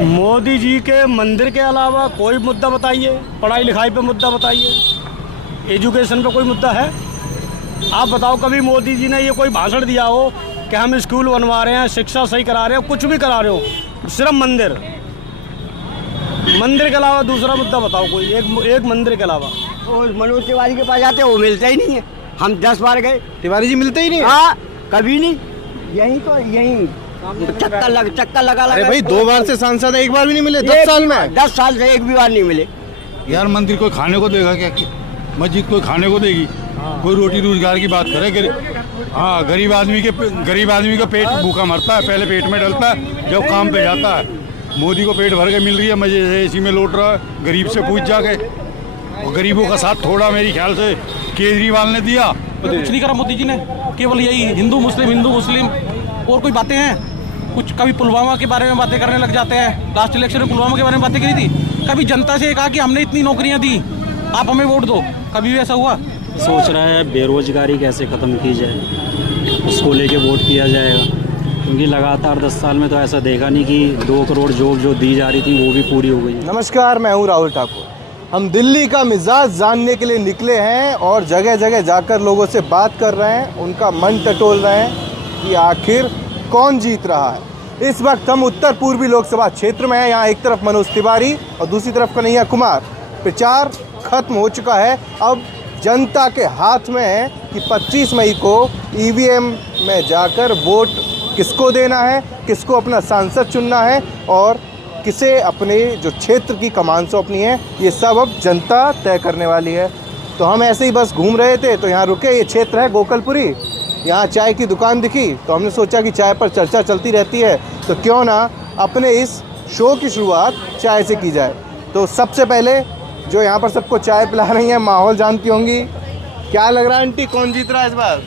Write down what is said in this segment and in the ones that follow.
मोदी जी के मंदिर के अलावा कोई मुद्दा बताइए, पढ़ाई लिखाई पे मुद्दा बताइए, एजुकेशन पे कोई मुद्दा है? आप बताओ कभी मोदी जी ने ये कोई भाषण दिया हो कि हम स्कूल बनवा रहे हैं, शिक्षा सही करा रहे हो, कुछ भी करा रहे हो? सिर्फ मंदिर के अलावा दूसरा मुद्दा बताओ कोई, एक मंदिर के अलावा। और मनोज तिवारी के पास जाते हैं, वो मिलता ही नहीं है। हम 10 बार गए, तिवारी जी मिलते ही नहीं। हाँ, कभी नहीं। यही चक्कर लगा। अरे भाई 2 बार से सांसद है, एक बार भी नहीं मिले 10 साल में। 10 साल से एक भी बार नहीं मिले। यार मंदिर कोई खाने को देगा क्या? मस्जिद कोई खाने को देगी? कोई रोटी रोजगार की बात करे? हाँ, गरीब आदमी का पेट भूखा मरता है, पहले पेट में डलता है जब काम पे जाता है। मोदी को पेट भर के मिल रही है, मजे से एसी में लौट रहा है। गरीब से पूछ जाके, और गरीबों का साथ थोड़ा मेरी ख्याल से केजरीवाल ने दिया। कुछ नहीं करा मोदी जी ने, केवल यही हिंदू मुस्लिम और कोई बातें हैं? कुछ कभी पुलवामा के बारे में बातें करने लग जाते हैं। लास्ट इलेक्शन में पुलवामा के बारे में बातें करी थी। कभी जनता से कहा कि हमने इतनी नौकरियां दी, आप हमें वोट दो? कभी भी ऐसा हुआ? सोच रहा है बेरोजगारी कैसे ख़त्म की जाए, उसको लेके वोट किया जाएगा। क्योंकि लगातार 10 साल में तो ऐसा देखा नहीं कि 2 करोड़ जॉब जो दी जा रही थी वो भी पूरी हो गई। नमस्कार, मैं हूँ राहुल ठाकुर। हम दिल्ली का मिजाज जानने के लिए निकले हैं और जगह जगह जाकर लोगों से बात कर रहे हैं, उनका मन टटोल रहे हैं कि आखिर कौन जीत रहा है। इस वक्त हम उत्तर पूर्वी लोकसभा क्षेत्र में हैं। यहाँ एक तरफ मनोज तिवारी और दूसरी तरफ कन्हैया कुमार। प्रचार खत्म हो चुका है, अब जनता के हाथ में है कि 25 मई को ईवीएम में जाकर वोट किसको देना है, किसको अपना सांसद चुनना है और किसे अपने जो क्षेत्र की कमान सौंपनी है। ये सब अब जनता तय करने वाली है। तो हम ऐसे ही बस घूम रहे थे तो यहाँ रुके। ये क्षेत्र है गोकलपुरी। यहाँ चाय की दुकान दिखी तो हमने सोचा कि चाय पर चर्चा चलती रहती है, तो क्यों ना अपने इस शो की शुरुआत चाय से की जाए। तो सबसे पहले जो यहाँ पर सबको चाय पिला रही हैं, माहौल जानती होंगी। क्या लग रहा है आंटी, कौन जीत रहा है इस बार?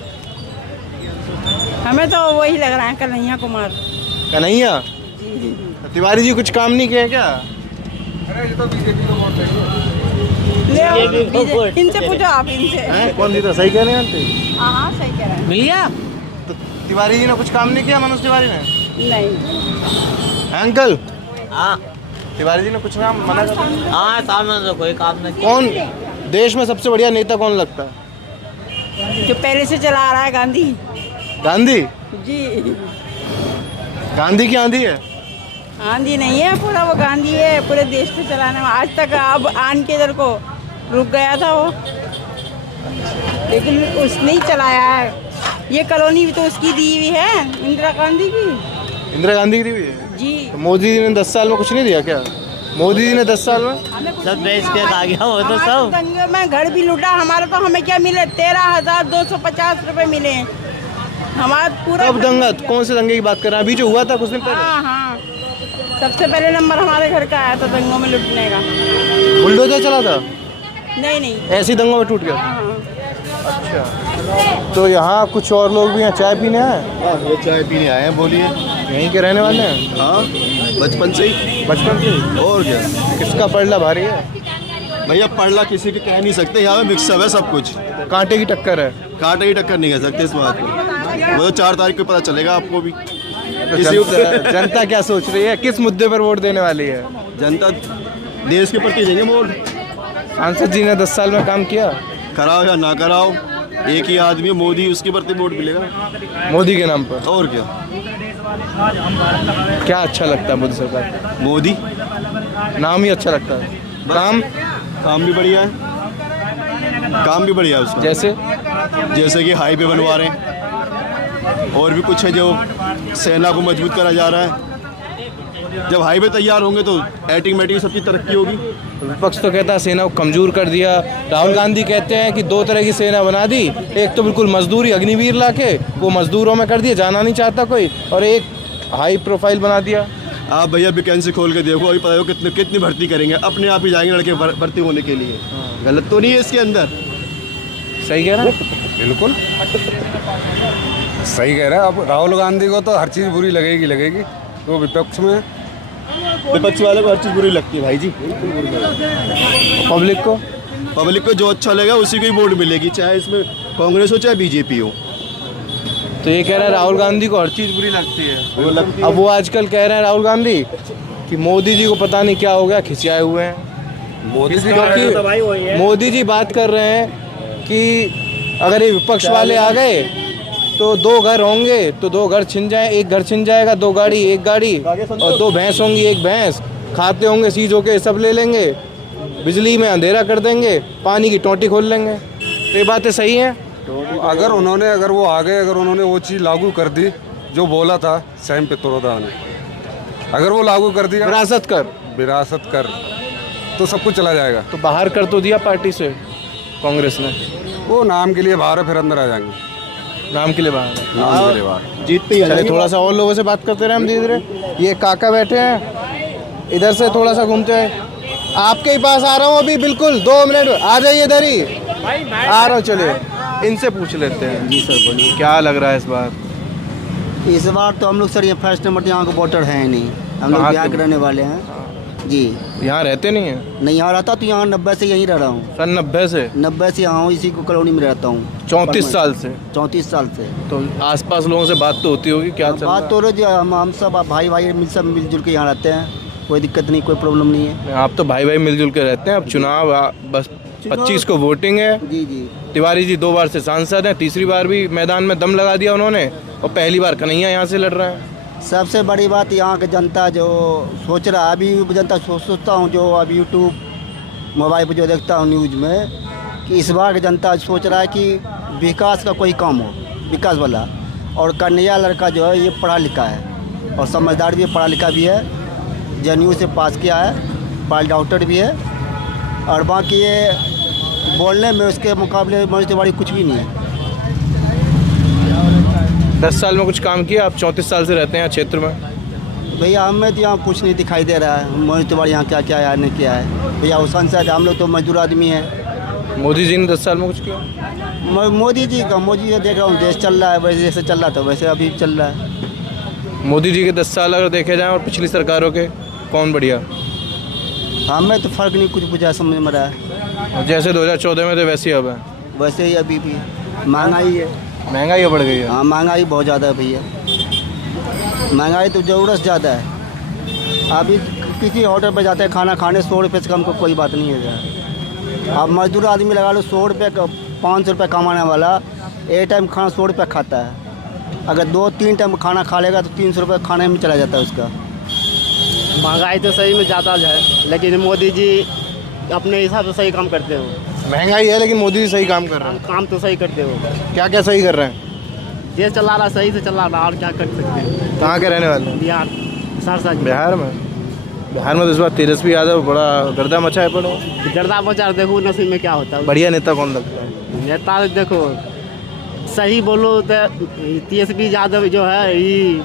हमें तो वही लग रहा है, कन्हैया कुमार। कन्हैया? तिवारी जी कुछ काम नहीं किया क्या? इनसे पूछो आप, इनसे। कौन जीता? सही कह रहे हैं आंटी? हाँ, सही कह रहे हैं। मिल गया? तो तिवारी जी ने कुछ काम नहीं किया, मनोज तिवारी ने? नहीं। अंकल, हाँ, तिवारी जी ने कुछ काम मना कर? हाँ, सामने तो कोई काम नहीं। कौन देश में सबसे बढ़िया नेता कौन लगता है? जो पहले से चला आ रहा है, गांधी गांधी जी। गांधी की आंधी है। आंधी नहीं है, पूरा वो गांधी है, पूरे देश को चलाने में। आज तक अब आन के इधर को रुक गया था वो, लेकिन उसने ही चलाया है। ये कॉलोनी भी तो उसकी दी हुई है, इंदिरा गांधी की। इंदिरा गांधी की दी हुई है जी। तो मोदी जी ने 10 साल में कुछ नहीं दिया क्या? मोदी जी ने 10 साल में सब बेच के खा गया वो तो सब। दंगे में घर भी लूटा हमारा, तो हमें क्या मिले? 13,250 रुपए मिले हमारा पूरा। कब दंगा? कौन से दंगे की बात कर रहे हैं? अभी जो हुआ था कुछ दिन पहले। हाँ, सबसे पहले नंबर हमारे घर का आया था दंगों में लुटने का। बुलडोजर चला था? नहीं। ऐसी दंगों में टूट गया? हाँ। अच्छा, तो यहाँ कुछ और लोग भी यहाँ चाय पीने आए? ये चाय पीने आए हैं, बोलिए। यहीं के रहने वाले हैं? हाँ, बचपन से ही। बचपन से? और क्या? किसका पड़ला भारी है? भैया पढ़ला किसी के कह नहीं सकते, यहाँ पे मिक्सअप है सब कुछ। कांटे की टक्कर है। कांटे की टक्कर नहीं कह सकते इस बात को। वो तो 4 तारीख को पता चलेगा आपको भी। तो जनता क्या सोच रही है, किस मुद्दे पर वोट देने वाली है? जनता देश के प्रति देंगे वोट। सांसद जी ने 10 साल में काम किया? कराओ या ना कराओ, एक ही आदमी मोदी, उसके प्रति वोट मिलेगा मोदी के नाम पर। और क्या? क्या अच्छा लगता है मोदी सरकार? मोदी नाम ही अच्छा लगता है। काम भी बढ़िया है। काम भी बढ़िया है उसका। जैसे कि हाईवे बनवा रहे हैं, और भी कुछ है जो सेना को मजबूत करा जा रहा है। जब हाईवे तैयार होंगे तो ऑटोमेटिक सबकी तरक्की होगी। विपक्ष तो कहता है सेना को कमजोर कर दिया। राहुल गांधी कहते हैं कि 2 तरह की सेना बना दी, एक तो बिल्कुल मजदूरी अग्निवीर लाके वो मजदूरों में कर दिया, जाना नहीं चाहता कोई, और एक हाई प्रोफाइल बना दिया। आप भैया वैकेंसी खोल के देखो, अभी पता हो कितनी भर्ती करेंगे, अपने आप ही जाएंगे लड़के भर्ती होने के लिए। गलत तो नहीं है इसके अंदर? सही कह रहा है? बिल्कुल सही कह रहा है। अब राहुल गांधी को तो हर चीज़ बुरी लगेगी, तो विपक्ष वाले को हर चीज़ बुरी लगती है भाई जी। पब्लिक को जो अच्छा लगेगा उसी को ही वोट मिलेगी, चाहे इसमें कांग्रेस हो चाहे बीजेपी हो। तो ये कह रहा है राहुल गांधी को हर चीज़ बुरी लगती है। अब वो आजकल कह रहे हैं राहुल गांधी कि मोदी जी को पता नहीं क्या हो गया, खिंचाए हुए हैं। मोदी जी क्योंकि मोदी जी बात कर रहे हैं कि अगर ये विपक्ष वाले आ गए तो 2 घर होंगे तो 2 घर छिन जाए, 1 घर छिन जाएगा, 2 गाड़ी 1 गाड़ी, और 2 भैंस होंगी 1 भैंस, खाते होंगे सीज होके सब ले लेंगे, बिजली में अंधेरा कर देंगे, पानी की टोंटी खोल लेंगे। तो ये बातें सही हैं? अगर वो आ गए, अगर उन्होंने वो चीज़ लागू कर दी जो बोला था सैम पित्रोदा ने, अगर वो लागू कर दिया विरासत कर तो सब कुछ चला जाएगा। तो बाहर कर तो दिया पार्टी से कांग्रेस ने, वो नाम के लिए बाहर है, फिर अंदर आ जाएंगे। नाम के लिए बाहर है। नाम के लिए बाहर जीतते ही चले, थोड़ा सा और लोगों से बात करते रहे हम धीरे धीरे। ये काका बैठे हैं, इधर से थोड़ा सा घूमते हैं। आपके ही पास आ रहा हूँ अभी, बिल्कुल 2 मिनट आ जाइए इधर ही, आ रहा हूँ। चलिए इनसे पूछ लेते हैं। जी सर बोलिए। क्या लग रहा है इस बार? इस बार तो हम लोग सर ये फर्स्ट नंबर यहाँ के वोटर हैं ही नहीं, हम लोग कहाँ यहाँ के? के रहने वाले हैं जी। यहाँ रहते नहीं है? नहीं यहाँ रहता तो यहाँ 90 से यहीं रह रहा हूँ। सन 90 से? 90 से यहाँ हूँ, इसी को कॉलोनी में रहता हूँ 34 साल से। 34 साल से। तो आसपास लोगों से बात तो होती होगी, क्या चल रहा बात तो रोज हम सब भाई सब मिलजुल के यहाँ रहते हैं, कोई दिक्कत नहीं, कोई प्रॉब्लम नहीं है। है? आप तो भाई मिलजुल के रहते हैं। अब चुनाव बस 25 को वोटिंग है। जी जी। तिवारी जी 2 बार से सांसद हैं, तीसरी बार भी मैदान में दम लगा दिया उन्होंने, और पहली बार कन्हैया यहाँ से लड़ रहे हैं। सबसे बड़ी बात यहाँ की जनता जो सोच रहा है, अभी जनता सोचता हूँ जो अभी यूट्यूब मोबाइल पर जो देखता हूँ न्यूज़ में, कि इस बार की जनता सोच रहा है कि विकास का कोई काम हो, विकास वाला। और कन्हैया लड़का जो है ये पढ़ा लिखा है और समझदार भी है, पढ़ा लिखा भी है, JNU से पास किया है, पाल डॉक्टर भी है, और बाकी ये बोलने में उसके मुकाबले मनोज तिवारी कुछ भी नहीं है। 10 साल में कुछ काम किया? आप 34 साल से रहते हैं क्षेत्र में। भैया हमें तो यहाँ कुछ नहीं दिखाई दे रहा है, मनोज तिवारी यहाँ क्या क्या है नहीं किया है। भैया वो सांसद, हम लोग तो मजदूर आदमी हैं। मोदी जी ने 10 साल में कुछ किया? मोदी जी देख रहा हूँ, देश चल रहा है वैसे जैसे चल रहा था वैसे अभी चल रहा है। मोदी जी के 10 साल अगर देखे जाएँ और पिछली सरकारों के, कौन बढ़िया? हमें तो फ़र्क नहीं कुछ बुझा समझ में रहा है। जैसे 2014 में तो वैसे ही अब है, वैसे ही अभी भी महंगाई है। महंगाई बढ़ गई है। हाँ महंगाई बहुत ज़्यादा है भैया, महंगाई तो ज़रूरत से ज़्यादा है। अभी किसी होटल पर जाते हैं खाना खाने, 100 रुपये से कम को कोई बात नहीं है। अब मजदूर आदमी लगा लो 100 रुपये का, 500 रुपये कमाने वाला एक टाइम खाना 100 रुपये खाता है। अगर 2-3 टाइम खाना खा लेगा तो 300 रुपये खाने में चला जाता है उसका। महंगाई तो सही में ज़्यादा है, लेकिन मोदी जी अपने हिसाब से सही काम करते हो। महंगाई है लेकिन मोदी जी सही काम कर रहे हैं। काम तो सही करते हो। क्या क्या सही कर रहे हैं? देश चला रहा, सही से चला रहा, और क्या कर सकते हैं। कहाँ के रहने वाले हैं? बिहार, सहरसा। बिहार में तो इस बार तेजस्वी यादव बड़ा गर्दा मचाए पड़ो। गर्दा मचा, देखो नसीब में क्या होता है। बढ़िया नेता कौन लगता है? नेता देखो सही बोलो तो तेजस्वी यादव जो है, ये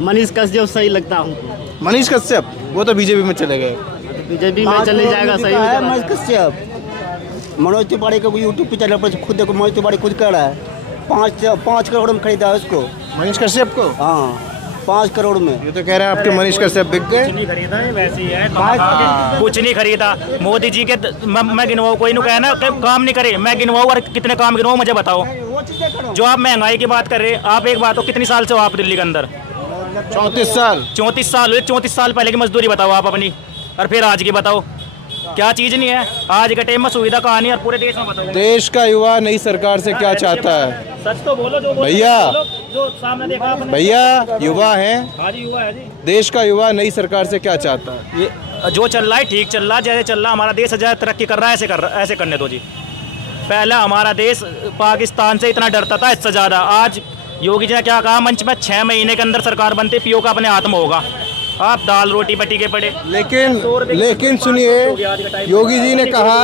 मनीष कश्यप सही लगता है हमको। मनीष कश्यप? वो तो बीजेपी में चले गए। बीजेपी में चले जाएगा, सही में मनीष कश्यप। मनोज तिवारी को यूट्यूब पे चैनल पर खुद देखो, मनोज तिवारी खुद कह रहा है 5 करोड़ में खरीदा है उसको। मनीष कश्यप को? हाँ 5 करोड़ में। ये तो कह रहे हैं आपके मनीष कश्यप बिक गए। नहीं खरीदा है, वैसे ही है। कुछ नहीं खरीदा मोदी जी के। मैं गिनवाऊँ, कोई नहीं कहना काम नहीं करे, मैं गिनवाऊँ और कितने काम गिनवाऊँ मुझे बताओ। जो आप महंगाई की बात कर रहे हैं, आप एक बात हो, कितनी साल से हो आप दिल्ली के अंदर? 34 साल। 34 साल हुए। 34 साल पहले की मजदूरी बताओ आप अपनी, और फिर आज की बताओ। क्या चीज़ नहीं है आज के टाइम में? सुविधा कहाँ नहीं है? और पूरे देश में बताओ। देश का युवा नई सरकार से क्या चाहता है? सच तो बोलो, जो भैया, जो सामने देखा आपने। भैया युवा हैं। हाँ जी, युवा है जी। देश का युवा नई सरकार से क्या चाहता है? ये जो चल रहा है ठीक चल रहा है, जैसे चल रहा है। हमारा देश ज़्यादा तरक्की कर रहा है, ऐसे करने दो जी। पहला हमारा देश पाकिस्तान से इतना डरता था, इससे ज़्यादा आज योगी जी ने क्या कहा मंच में, 6 महीने के अंदर सरकार बनते पीओ का अपने हाथ में होगा। आप दाल रोटी बटी के पड़े। लेकिन सुनिए, योगी जी ने कहा,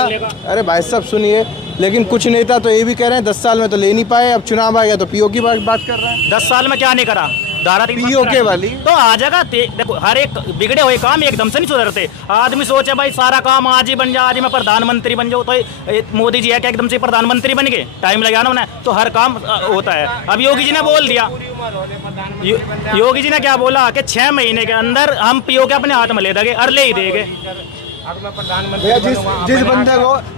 अरे भाई साहब सुनिए, लेकिन कुछ नेता तो ये भी कह रहे हैं 10 साल में तो ले नहीं पाए, अब चुनाव आ गया तो पीओ की बात कर रहे हैं। 10 साल में क्या नहीं करा? धारा 3 पीओ के वाली तो आ जाएगा। देखो हर एक बिगड़े हुए काम एकदम से नहीं सुधरते। आदमी सोचे भाई सारा काम आज ही बन जाए, आज मैं प्रधानमंत्री बन जाऊँ, तो मोदी जी है क्या एकदम से प्रधानमंत्री बन गए? टाइम लगा ना उन्हें, तो हर काम होता है। अब योगी जी ने बोल दिया, योगी जी ने क्या बोला कि 6 महीने के अंदर हम पीओ के अपने हाथ में ले देंगे, और ले ही देंगे। भैया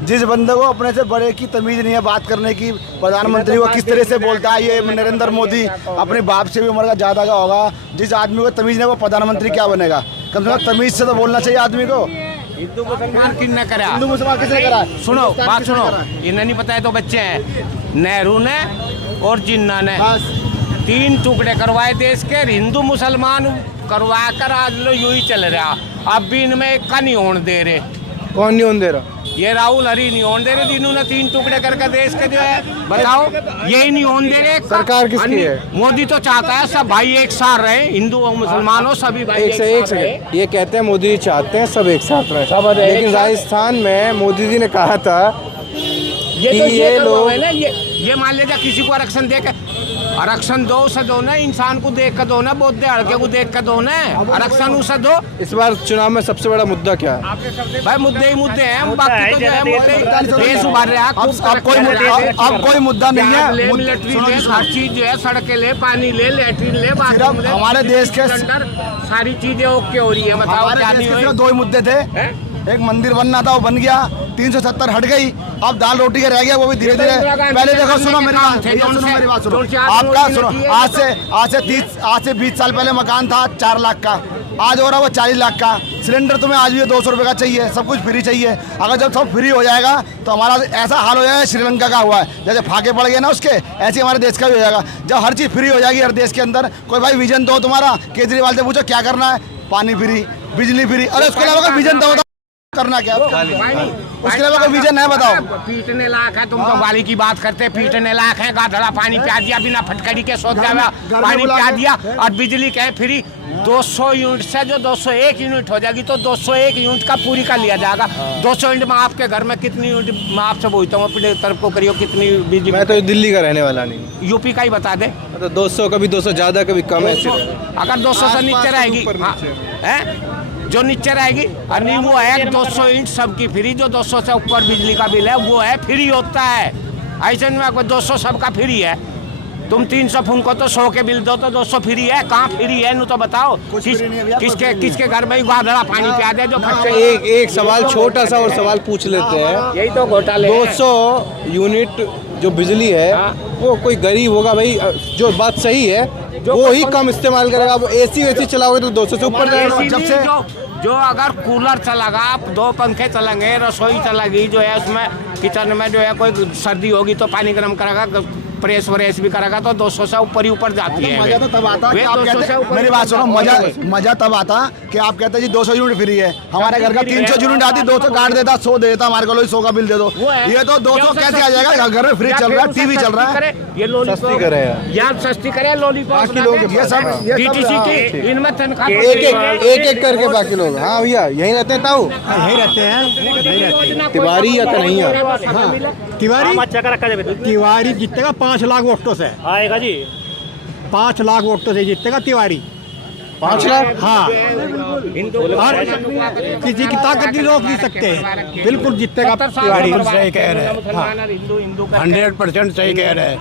जिस बंदे को अपने से बड़े की तमीज नहीं है बात करने की, प्रधानमंत्री को किस तरह से बोलता है ये नरेंद्र मोदी, अपने बाप से भी उम्र का ज़्यादा का होगा। जिस आदमी को तमीज नहीं है वो प्रधानमंत्री क्या बनेगा? कम से कम तमीज से तो बोलना चाहिए आदमी को। हिंदू मुसलमान किन ने करा? हिंदू मुसलमान किसने करा? सुनो बात सुनो, इन्हें नहीं पता है तो बच्चे हैं, नेहरू ने और जिन्ना ने 3 टुकड़े करवाए देश के, हिंदू मुसलमान करवा कर आज लो यूं ही चल रहा। अब भी इनमें एक का नहीं होने दे रहे। कौन नहीं होने दे रहा? ये राहुल हरी नहीं होने दे रहे, इन्होंने 3 टुकड़े करके देश के जो है बताओ, यही नहीं होने दे रहे। सरकार किसकी है? मोदी तो चाहता है सब भाई एक साथ रहे, हिंदू और मुसलमान हो सभी भाई एक सेकंड, ये कहते हैं मोदी जी चाहते हैं सब एक साथ रहे, लेकिन राजस्थान में मोदी जी ने कहा था ये कि तो ये लोग है ना, ये मान लीजिए किसी को आरक्षण दे के, आरक्षण दो उसे दो ना, इंसान को देख कर दो ना, बौद्ध हड़के को देख कर दो ना, आरक्षण उसे दो। इस बार चुनाव में सबसे बड़ा मुद्दा क्या है? भाई मुद्दे ही मुद्दे हैं, बाकी तो जो है मुद्दे देश उभर रहा है। अब कोई मुद्दा नहीं है। मिलिट्री ले, हर चीज जो है, सड़कें ले, पानी ले, लैट्रिन ले, बाथरूम ले, हमारे देश के सारी चीजें ओके हो रही है। बताओ क्या नहीं हुई? 2 ही मुद्दे थे, एक मंदिर बनना था वो बन गया, 370 हट गई, अब दाल रोटी का रह गया वो भी धीरे धीरे। पहले देखो सुनो मेरी बात सुनो, आपका सुनो, आज से 20 साल पहले मकान था 4 लाख का, आज हो रहा वो 40 लाख का। सिलेंडर तुम्हें आज भी 200 रुपये का चाहिए, सब कुछ फ्री चाहिए। अगर जब सब फ्री हो जाएगा तो हमारा ऐसा हाल हो जाएगा श्रीलंका का हुआ है, जैसे फाके पड़ गए ना उसके, ऐसे हमारे देश का भी हो जाएगा। जब हर चीज़ फ्री हो जाएगी हर देश के अंदर, कोई भाई विजन दो तुम्हारा, केजरीवाल से पूछो क्या करना है, पानी फ्री, बिजली फ्री, अरे उसके अलावा कोई विजन दो, करना क्या उसके अलावा कोई विजन है बताओ? पीटने लायक है, तुम तो वाली की बात करते, पीटने लायक है, गाधड़ा पानी पिया दिया, बिना फटकड़ी के सोच जावा पानी पिया दिया, और बिजली के फ्री 200 यूनिट से जो 201 यूनिट हो जाएगी तो 201 यूनिट का पूरी का लिया जाएगा। 200 यूनिट में आपके घर में कितनी यूनिट, मैं आपसे पूछता हूँ अपने तरफ को करियो कितनी बिजली? मैं तो दिल्ली का रहने वाला नहीं, यूपी का ही बता दे। तो 200 कभी 200 ज्यादा कभी कम है। अगर 200 से नीचे रहेगी जो नीचे रहेगी, और नहीं वो है 200 यूनिट सबकी फ्री, जो 200 से ऊपर बिजली का बिल है वो है फ्री होता है। ऐसे में कोई 200 सबका फ्री है, तुम 300 फोन को तो 100 के बिल दो तो 200 फ्री है, कहाँ फ्री है नु तो बताओ? किसके घर में गाधड़ा पानी पिया दे जो? एक सवाल छोटा सा और सवाल पूछ लेते हैं, यही तो घोटाले। 200 यूनिट जो बिजली है वो कोई गरीब होगा भाई, जो बात सही है वो ही कम इस्तेमाल करेगा। वो एसी वेसी चलाओगे तो 200 से ऊपर जाएगा। जब से जो अगर कूलर चलेगा, 2 पंखे चलेंगे, रसोई चलेगी जो है, उसमें किचन में जो है कोई सर्दी होगी तो पानी गर्म करेगा, प्रेस व्रेस भी करेगा तो 200 से ऊपर ही ऊपर जाती है। मजा तो तब आता कि आप कहते, मेरी बात सुनो, मजा तब आता कि आप कहते जी 200 यूनिट फ्री है, हमारे घर का 300 यूनिट आती, 200 काट देता, 100 देता, हमारे को 100 का बिल दे दो। ये तो 200 कैसे आ जाएगा? घर में फ्रिज चल रहा है, टीवी चल रहा है, ये सस्ती करे यार, सस्ती करे लॉलीपॉप, ये सब डीटीसी की इनमें तनख्वाह एक करके बाकी लोग। हाँ भैया यहीं रहते हैं, ताऊ यहीं रहते हैं, तिवारी या कन्हैया? तिवारी जीतेगा 5 लाख वोटों से, आएगा जी 5 लाख वोटों से जीतेगा तिवारी। 5 लाख? हाँ, और किसी की ताकत नहीं रोक नहीं सकते हैं, बिल्कुल जीतेगा तिवारी। सही कह रहे हैं, 100% सही कह रहे हैं।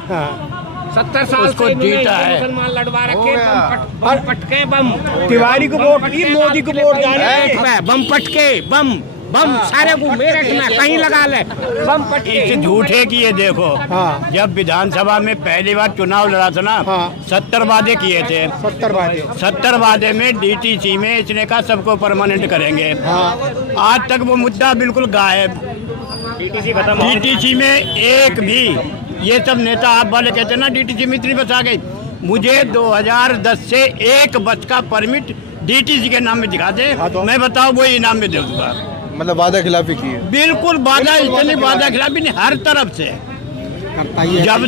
70 साल उसको जीता है, मुसलमान लड़वा रखे, बम पटके बम, तिवारी को वोट नहीं, मोदी को वोट जाने। बम पटके बम बम सारे को मेरठ में कहीं लगा ले, बम पटके झूठे किए। देखो जब विधानसभा में पहली बार चुनाव लड़ा था ना, 70 वादे किए थे, 70 वादे में डीटीसी में इसने कहा सबको परमानेंट करेंगे। आज तक वो मुद्दा बिल्कुल गायब, डीटीसी खत्म। डीटीसी में एक भी, ये सब नेता आप वाले कहते हैं ना डीटीसी में इतनी बस आ गई, मुझे 2010 से एक बस का परमिट डीटीसी के नाम में दिखा दे, मैं बताऊं वो इनाम में दे दूंगा। मतलब वादा खिलाफी की है? बिल्कुल वादा, इतनी वादा खिलाफी नहीं, हर तरफ से जब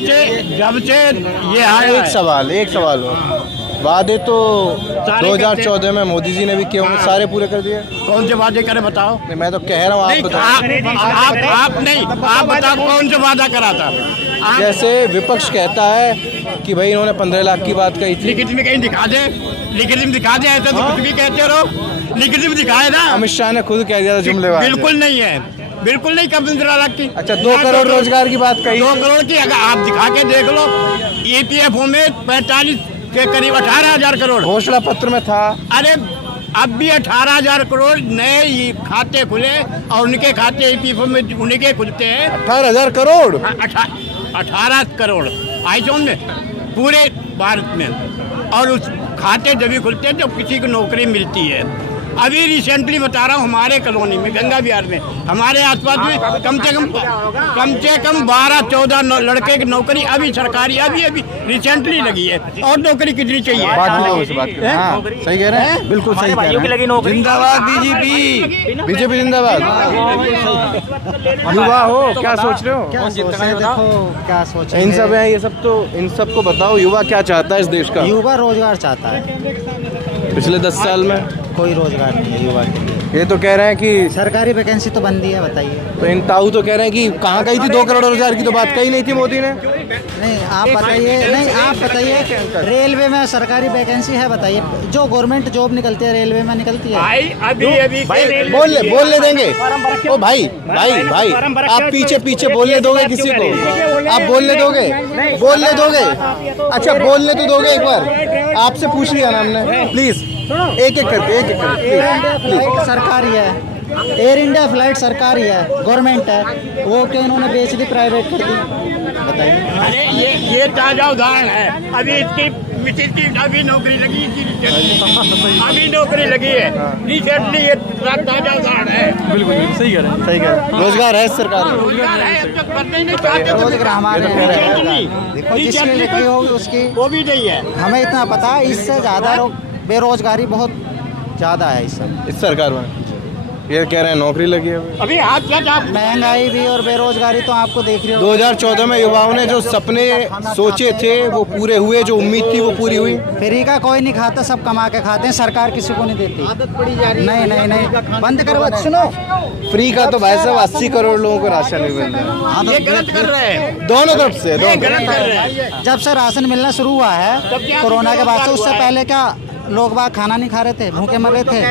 से ये आया। एक सवाल हो, वादे तो 2014 में मोदी जी ने भी किए होंगे, सारे पूरे कर दिए? कौन से वादे करे बताओ? नहीं, मैं तो कह रहा हूँ, आप बताओ। आप बताओ कौन से वादा करा था? जैसे विपक्ष कहता है कि भाई इन्होंने 15 लाख की बात कही थी। लिखित में कहीं दिखा दे, लिखित में दिखा दे, ऐसा तो कुछ भी कहते रहो, लिखित में दिखाए ना। अमित शाह ने खुद कह दिया था जुमलेबाज। बिल्कुल नहीं है, बिल्कुल नहीं। कब 15 लाख की? अच्छा, 2 करोड़ रोजगार की बात कही। 2 करोड़ की अगर आप दिखा के देख लो, EPFO में 45 के करीब 18,000 करोड़ घोषणा पत्र में था। अरे अब भी 18,000 करोड़ नए खाते खुले, और उनके खाते EPFO में उनके खुलते हैं 18,000 करोड़ 18 करोड़ आईजोन में पूरे भारत में, और उस खाते जब भी खुलते हैं जब किसी को नौकरी मिलती है। अभी रिसेंटली बता रहा हूँ, हमारे कॉलोनी में गंगा विहार में हमारे आसपास में कम से कम 12-14 लड़के की नौकरी अभी सरकारी अभी रिसेंटली लगी है। और नौकरी कितनी चाहिए? बात लोगों से बात करें। हाँ, सही कह रहे हैं, बिल्कुल सही कह रहे हैं। जिंदाबाद बीजेपी, बीजेपी जिंदाबाद। युवा हो, क्या सोच रहे हो? क्या सोच रहे हैं? देखो क्या सोच इन सब है, ये सब तो इन सबको बताओ, युवा क्या चाहता है इस देश का? युवा रोजगार चाहता है। पिछले 10 साल में कोई रोजगार नहीं है युवा के लिए। ये तो कह रहे हैं कि सरकारी वैकेंसी तो बंदी है, बताइए। तो इन ताऊ तो कह रहे हैं कि कहाँ गई थी 2 करोड़ रोजगार की तो बात कही नहीं थी मोदी ने। नहीं आप बताइए रेलवे में सरकारी वैकेंसी है, बताइए। जो गवर्नमेंट जॉब निकलती है रेलवे में निकलती है। अभी बोलने देंगे। ओ भाई आप पीछे बोलने दोगे किसी को? आप बोलने दोगे? अच्छा बोलने तो दोगे एक बार? आपसे पूछ लिया ना हमने, प्लीज एक एक करके फ्लाइट सरकारी है, एयर इंडिया फ्लाइट सरकारी है, गवर्नमेंट है, वो क्यों इन्होंने बेच दी, प्राइवेट कर दी? बताइए। अरे ये ताजा उदाहरण है। अभी इसकी मिसेज की अभी नौकरी लगी, अभी नौकरी लगी है रिसेंटली। ये ताजा उदाहरण है। बिल्कुल सही कह रहे हैं। रोजगार है सरकार में। रोजगार हमारे देखो जिसकी लिखी होगी उसकी वो भी नहीं है। हमें इतना पता है, इससे ज़्यादा बेरोजगारी बहुत ज़्यादा है इस सरकार में। ये कह रहे हैं नौकरी लगी है। अभी हाथ क्या महंगाई भी और बेरोजगारी तो आपको देख रहे हो। 2014 में युवाओं ने जो सपने सोचे थे वो पूरे हुए, जो उम्मीद थी वो पूरी हुई। फ्री का कोई नहीं खाता, सब कमा के खाते हैं, सरकार किसी को नहीं देती। आदत पड़ी जा रही है। नहीं बंद करो। सुनो, फ्री का तो भाई साहब 80 करोड़ लोगों को राशन नहीं मिल रहा है। ये गलत कर रहे हैं, दोनों तरफ से गलत कर रहे हैं। जब से राशन मिलना शुरू हुआ है कोरोना के बाद से, उससे पहले क्या लोग बाग खाना नहीं खा रहे थे, भूखे मर रहे थे।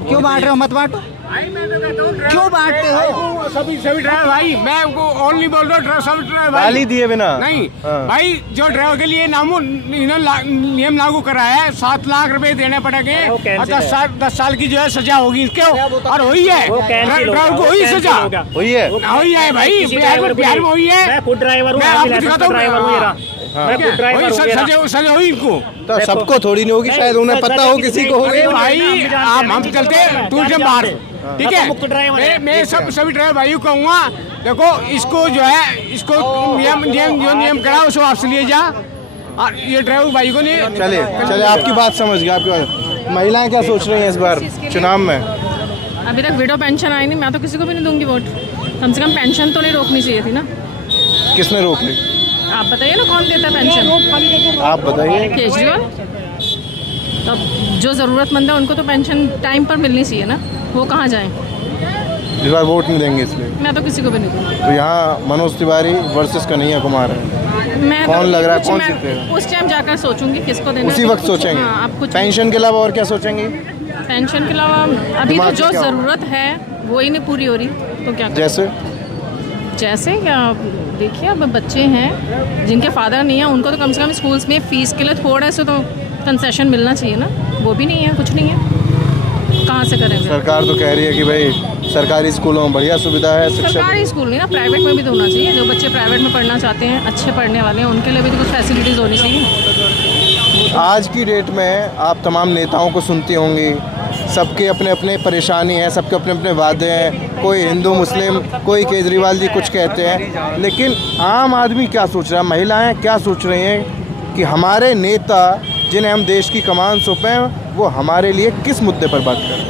क्यों बांट रहे हो? मत बांटो। क्यों बांटते हो? सभी ड्राइवर भाई, मैं ओनली बोल रहा हूँ, सभी ड्राइवर भाई गाली दिए बिना नहीं। भाई जो ड्राइवर के लिए नियम लागू करा है, 7 लाख रुपए देने पड़ेंगे और 10 साल की जो है सजा होगी इसके। और वही है ड्राइवर को, वही सजा वही है भाई। बिहार में वही है। सजा हुई इनको, तो सबको थोड़ी नहीं होगी, शायद उन्हें पता हो, किसी को होगी। भाई हम चलते टूरिज्म बाहर, ठीक है। मैं सभी ड्राइवर भाइयों को कहूँगा, देखो इसको जो है, इसको नियम करा उसको वापस लिए जा। और ये ड्राइवर भाई को नहीं। चले आपकी बात समझ गया। आपकी बात, महिलाएं क्या सोच रही हैं इस बार चुनाव में? अभी तक विडो पेंशन आई नहीं, मैं तो किसी को भी नहीं दूंगी वोट। कम से कम पेंशन तो नहीं रोकनी चाहिए थी ना। किसने रोक ली? आप बताइए ना, कौन देता है पेंशन? आप बताइए। केजरीवाल। अब जो ज़रूरतमंद है उनको तो पेंशन टाइम पर मिलनी चाहिए ना, वो कहाँ जाएं? इस बार वोट नहीं देंगे इसलिए? मैं तो किसी को भी नहीं दूँगी। तो यहाँ मनोज तिवारी वर्सेस कन्हैया कुमार है। मैं कौन लग रहा है, कौन मैं जीतेगा? उस टाइम जाकर सोचूंगी किसको देना। उसी वक्त सोचेंगे। हाँ, आप कुछ पेंशन के अलावा और क्या सोचेंगे? पेंशन के अलावा अभी तो जो ज़रूरत है वो ही नहीं पूरी हो रही, तो क्या करें? जैसे क्या देखिए, अब बच्चे हैं जिनके फादर नहीं है, उनको तो कम से कम स्कूल्स में फीस के लिए थोड़ा सा तो कंसेशन मिलना चाहिए ना। वो भी नहीं है, कुछ नहीं है, कहाँ से करेंगे? सरकार तो कह रही है कि भाई सरकारी स्कूलों में बढ़िया सुविधा है। सरकारी स्कूल नहीं ना, प्राइवेट में भी तो होना चाहिए। जो बच्चे प्राइवेट में पढ़ना चाहते हैं, अच्छे पढ़ने वाले हैं, उनके लिए भी तो कुछ फैसिलिटीज़ होनी चाहिए। आज की डेट में आप तमाम नेताओं को सुनती होंगी, सबके अपने अपने परेशानी है, सबके अपने अपने वादे हैं। कोई हिंदू मुस्लिम, कोई केजरीवाल जी कुछ कहते हैं, लेकिन आम आदमी क्या सोच रहा है, महिलाएं क्या सोच रही हैं कि हमारे नेता जिन्हें हम देश की कमान सौंपे हैं वो हमारे लिए किस मुद्दे पर बात कर रहे हैं?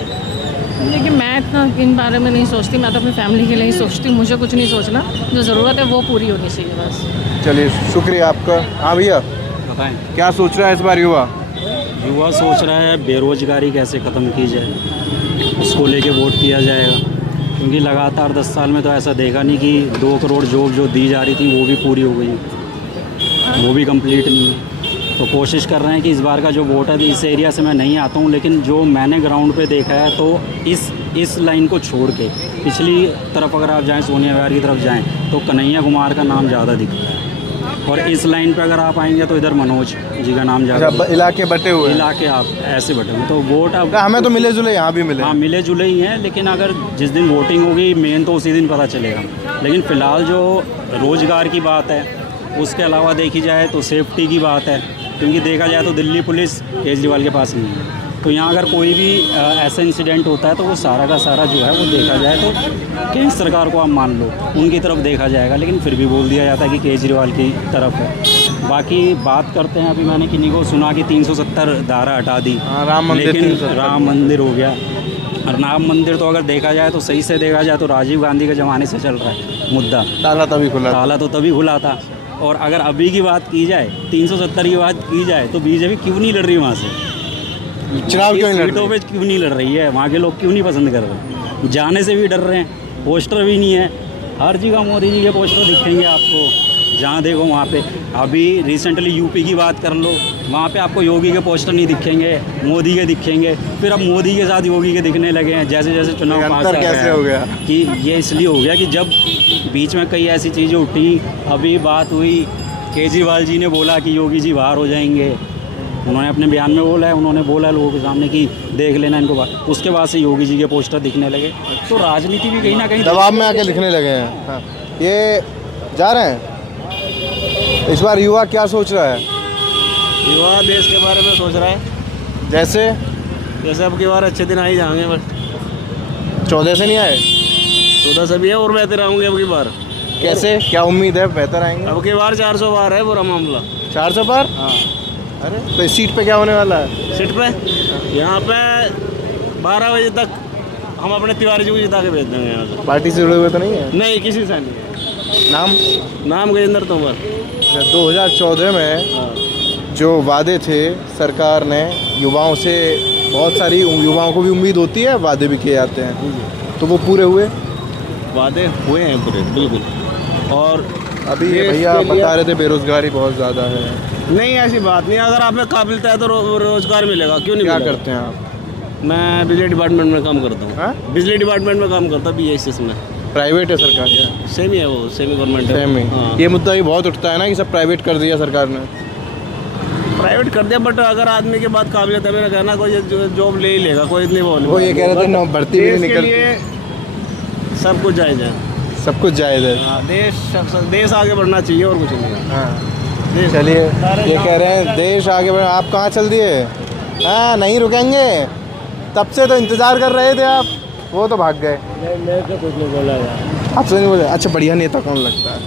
देखिए, मैं इतना इन बारे में नहीं सोचती, मैं तो अपनी फैमिली के लिए ही सोचती हूँ। मुझे कुछ नहीं सोचना, जो ज़रूरत है वो पूरी होनी चाहिए बस। चलिए, शुक्रिया आपका। हाँ भैया बताएं, क्या सोच रहा है इस बार युवा? युवा सोच रहा है बेरोजगारी कैसे ख़त्म की जाए, उसको लेके वोट किया जाएगा। क्योंकि लगातार 10 साल में तो ऐसा देखा नहीं कि 2 करोड़ जॉब जो दी जा रही थी वो भी पूरी हो गई, वो भी कंप्लीट नहीं है। तो कोशिश कर रहे हैं कि इस बार का जो वोट है, इस एरिया से मैं नहीं आता हूँ, लेकिन जो मैंने ग्राउंड पे देखा है तो इस लाइन को छोड़ के पिछली तरफ अगर आप जाएँ, सोनिया विहार की तरफ जाएँ, तो कन्हैया कुमार का नाम ज़्यादा दिखता है। और इस लाइन पे अगर आप आएंगे तो इधर मनोज जी का नाम ज़्यादा। इलाके बटे हुए, इलाके आप ऐसे बटे हुए, तो वोट अब हमें तो मिले जुले यहाँ भी मिले। हाँ, मिले जुले ही हैं, लेकिन अगर जिस दिन वोटिंग होगी मेन तो उसी दिन पता चलेगा। लेकिन फ़िलहाल जो रोज़गार की बात है, उसके अलावा देखी जाए तो सेफ्टी की बात है, क्योंकि देखा जाए तो दिल्ली पुलिस केजरीवाल के पास नहीं है। तो यहाँ अगर कोई भी ऐसा इंसिडेंट होता है तो वो सारा का सारा जो है वो देखा जाए तो केंद्र सरकार को आप मान लो उनकी तरफ देखा जाएगा, लेकिन फिर भी बोल दिया जाता है कि केजरीवाल की तरफ है। बाकी बात करते हैं, अभी मैंने किन्हीं को सुना कि 370 धारा हटा दी, राम मंदिर, लेकिन राम मंदिर हो गया। और राम मंदिर तो अगर देखा जाए तो सही से देखा जाए तो राजीव गांधी के ज़माने से चल रहा है मुद्दा, ताला तभी खुला, ताला तो तभी खुला था। और अगर अभी की बात की जाए, 370 की बात की जाए तो बीजेपी क्यों नहीं लड़ रही वहाँ से? चुनाव क्यों नहीं लड़ सीटों पे क्यों नहीं लड़ रही है? वहाँ के लोग क्यों नहीं पसंद कर रहे? जाने से भी डर रहे हैं, पोस्टर भी नहीं है। हर जगह मोदी जी के पोस्टर दिखेंगे आपको, जहाँ देखो वहाँ पे। अभी रिसेंटली यूपी की बात कर लो, वहाँ पे आपको योगी के पोस्टर नहीं दिखेंगे, मोदी के दिखेंगे। फिर अब मोदी के साथ योगी के दिखने लगे हैं जैसे जैसे चुनाव पास अंतर कैसे हो गया कि ये इसलिए हो गया कि जब बीच में कई ऐसी चीज़ें उठी, अभी बात हुई, केजरीवाल जी ने बोला कि योगी जी बाहर हो जाएंगे, उन्होंने अपने बयान में बोला है, उन्होंने बोला लोगों के सामने कि देख लेना इनको बात। उसके बाद से योगी जी के पोस्टर दिखने लगे, तो राजनीति भी कहीं ना कहीं दबाव में आके लिखने लगे हैं। हाँ। ये जा रहे हैं इस बार युवा क्या सोच रहा है? युवा देश के बारे में सोच रहा है, जैसे अब की बार अच्छे दिन आ ही जाएंगे, बट 14 से नहीं आए, 14 से भी है और बेहतर आऊँगे अब की बार। कैसे, क्या उम्मीद है बेहतर आएंगे? अब की बार 400 बार है पूरा मामला। 400 पर? हाँ। अरे तो इस सीट पे क्या होने वाला है? सीट पे यहाँ पे 12 बजे तक हम अपने तिवारी जी को जिता के भेज देंगे यहाँ से। पार्टी से जुड़े हुए तो नहीं है? नहीं, किसी से नहीं है। नाम गजेंद्र तोमर। 2014 में जो वादे थे सरकार ने युवाओं से, बहुत सारी युवाओं को भी उम्मीद होती है, वादे भी किए जाते हैं, तो वो पूरे हुए? वादे हुए हैं पूरे, बिल्कुल। और अभी भैया बता रहे थे बेरोजगारी बहुत ज़्यादा है। नहीं, ऐसी बात नहीं, अगर आप में काबिलियत है तो रोजगार मिलेगा, क्यों नहीं? क्या मिलेगा? करते हैं आप? मैं बिजली डिपार्टमेंट में काम करता हूँ। हाँ? बिजली डिपार्टमेंट में काम करता हूँ, BSS में। प्राइवेट है सरकारी? सेम ही है वो, सेमी गवर्नमेंट है। सेम ही। हाँ। ये मुद्दा भी बहुत उठता है ना कि सब प्राइवेट कर दिया सरकार ने। प्राइवेट कर दिया, बट अगर आदमी के बाद काबिलियत है, मेरा कहना कोई जॉब ले ही लेगा, कोई इतनी वो ये कह रहे थे ना, भर्ती भी नहीं निकल, सब कुछ जायज़ है, सब कुछ जायज़ है। हाँ, देश आगे बढ़ना चाहिए और कुछ नहीं है। हाँ चलिए, ये कह रहे हैं देश आगे बढ़, आप कहाँ चल दिए? हाँ, नहीं रुकेंगे, तब से तो इंतज़ार कर रहे थे आप, वो तो भाग गए। मैं तो कुछ नहीं बोला आपसे नहीं बोले? अच्छा, बढ़िया नेता कौन लगता है?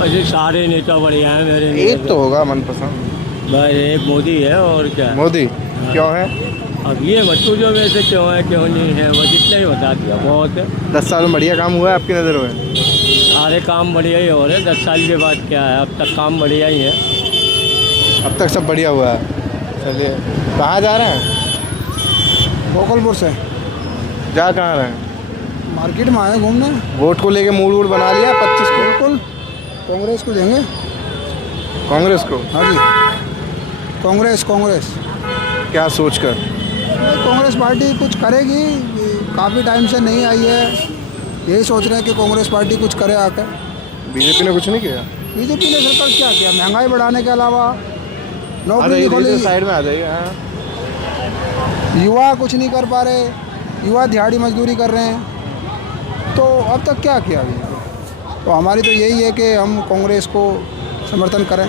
वैसे सारे नेता बढ़िया हैं मेरे। एक तो होगा मनपसंद? भाई एक मोदी है, और क्या? मोदी क्यों है? अब ये बच्चों जो में से क्यों है क्यों नहीं है, वो जितना ही बता दिया बहुत है। 10 साल में बढ़िया काम हुआ है आपकी नज़र में? सारे काम बढ़िया ही हो रहे हैं, 10 साल के बाद क्या है, अब तक काम बढ़िया ही है। अब तक सब बढ़िया हुआ है। चलिए, कहाँ जा रहे हैं? गोकुलपुर से। जा कहाँ रहे हैं? मार्केट में आए घूमने। वोट को लेके मूड वूड बना लिया 25 को? बिल्कुल, कांग्रेस को देंगे। कांग्रेस को? हाँ जी, कांग्रेस। क्या सोच कर? कांग्रेस पार्टी कुछ करेगी, काफ़ी टाइम से नहीं आई है, यही सोच रहे हैं कि कांग्रेस पार्टी कुछ करे आकर। बीजेपी ने कुछ नहीं किया? बीजेपी ने सरकार क्या किया? महंगाई बढ़ाने के अलावा नौकरी खोली, साइड में आ जाइए। हाँ। युवा कुछ नहीं कर पा रहे, युवा दिहाड़ी मजदूरी कर रहे हैं, तो अब तक क्या किया अभी? तो हमारी तो यही है कि हम कांग्रेस को समर्थन करें।